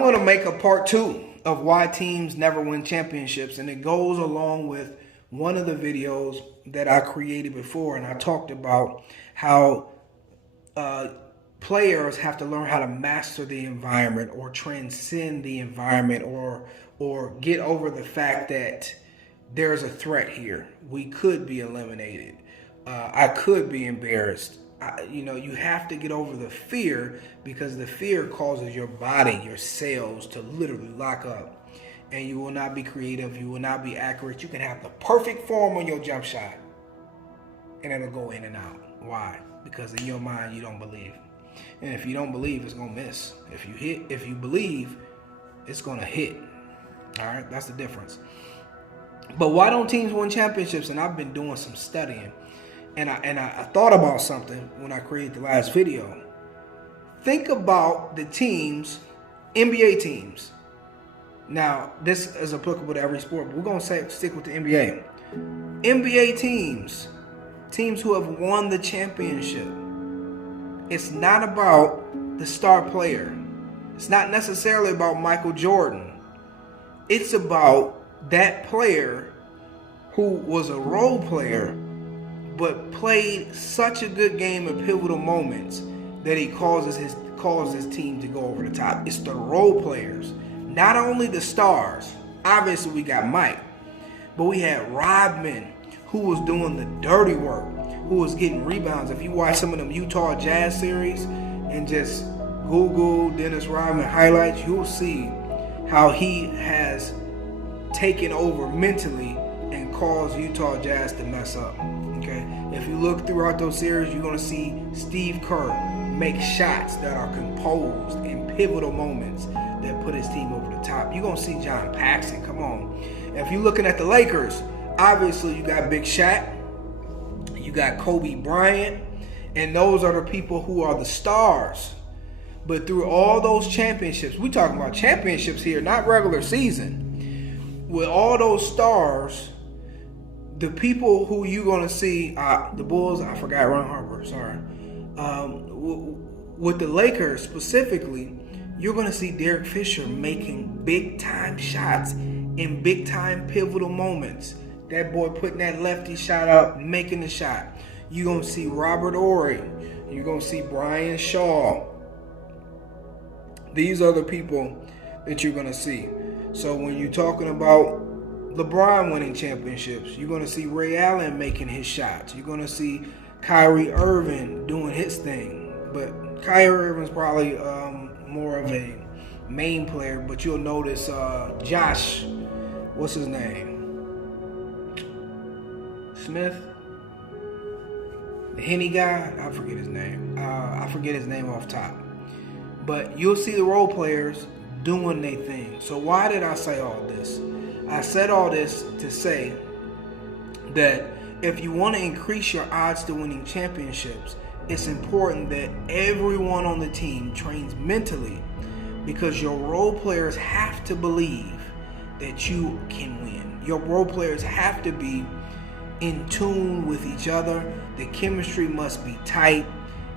I'm going to make a part 2 of why teams never win championships, and it goes along with one of the videos that I created before, and I talked about how players have to learn how to master the environment or transcend the environment or get over the fact that there's a threat here. We could be eliminated. I could be embarrassed. You have to get over the fear, because the fear causes your body, your cells to literally lock up, and you will not be creative. You will not be accurate. You can have the perfect form on your jump shot, and it'll go in and out. Why? Because in your mind, you don't believe. And if you don't believe, it's going to miss. If you believe, it's going to hit. All right? That's the difference. But why don't teams win championships? And I've been doing some studying. And I thought about something when I created the last video. Think about the teams, NBA teams. Now, this is applicable to every sport, but we're going to stick with the NBA. NBA teams who have won the championship. It's not about the star player. It's not necessarily about Michael Jordan. It's about that player who was a role player but played such a good game in pivotal moments that he caused his team to go over the top. It's the role players, not only the stars. Obviously, we got Mike, but we had Rodman, who was doing the dirty work, who was getting rebounds. If you watch some of them Utah Jazz series and just Google Dennis Rodman highlights, you'll see how he has taken over mentally and caused Utah Jazz to mess up. Okay, if you look throughout those series, you're going to see Steve Kerr make shots that are composed in pivotal moments that put his team over the top. You're going to see John Paxson. Come on. If you're looking at the Lakers, obviously you got Big Shaq, you got Kobe Bryant, and those are the people who are the stars. But through all those championships, we're talking about championships here, not regular season. With all those stars, the people who you're going to see, the Bulls, I forgot Ron Harper, sorry. With the Lakers specifically, you're going to see Derek Fisher making big-time shots in big-time pivotal moments. That boy putting that lefty shot up, making the shot. You're going to see Robert Horry. You're going to see Brian Shaw. These are the people that you're going to see. So when you're talking about LeBron winning championships, you're going to see Ray Allen making his shots. You're going to see Kyrie Irving doing his thing. But Kyrie Irving's probably more of a main player. But you'll notice Josh, what's his name? Smith? The Henny guy? I forget his name. I forget his name off top. But you'll see the role players doing their thing. So why did I say all this? I said all this to say that if you want to increase your odds to winning championships, it's important that everyone on the team trains mentally, because your role players have to believe that you can win. Your role players have to be in tune with each other. The chemistry must be tight,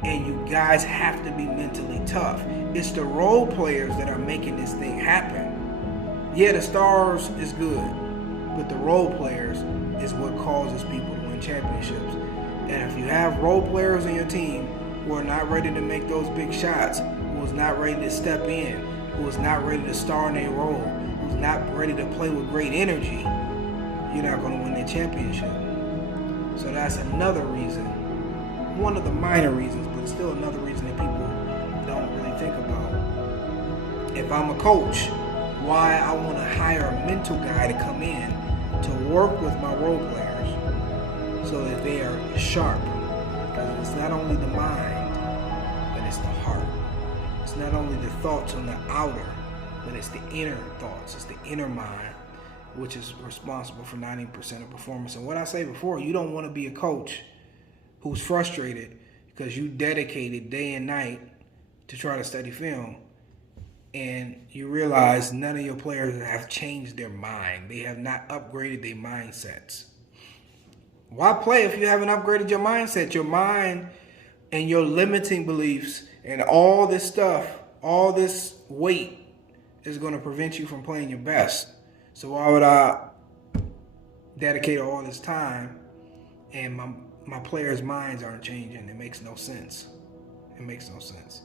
and you guys have to be mentally tough. It's the role players that are making this thing happen. Yeah, the stars is good, but the role players is what causes people to win championships. And if you have role players on your team who are not ready to make those big shots, who is not ready to step in, who is not ready to star in their role, who's not ready to play with great energy, you're not going to win the championship. So that's another reason, one of the minor reasons, but still another reason that people don't really think about. If I'm a coach, why I want to hire a mental guy to come in to work with my role players so that they are sharp. Because it's not only the mind, but it's the heart. It's not only the thoughts on the outer, but it's the inner thoughts. It's the inner mind, which is responsible for 90% of performance. And what I say before, you don't want to be a coach who's frustrated because you dedicated day and night to try to study film, and you realize none of your players have changed their mind. They have not upgraded their mindsets. Why play if you haven't upgraded your mindset? Your mind and your limiting beliefs and all this stuff, all this weight is going to prevent you from playing your best. So why would I dedicate all this time and my players' minds aren't changing? It makes no sense. It makes no sense.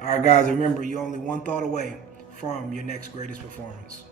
All right, guys, remember, you're only one thought away from your next greatest performance.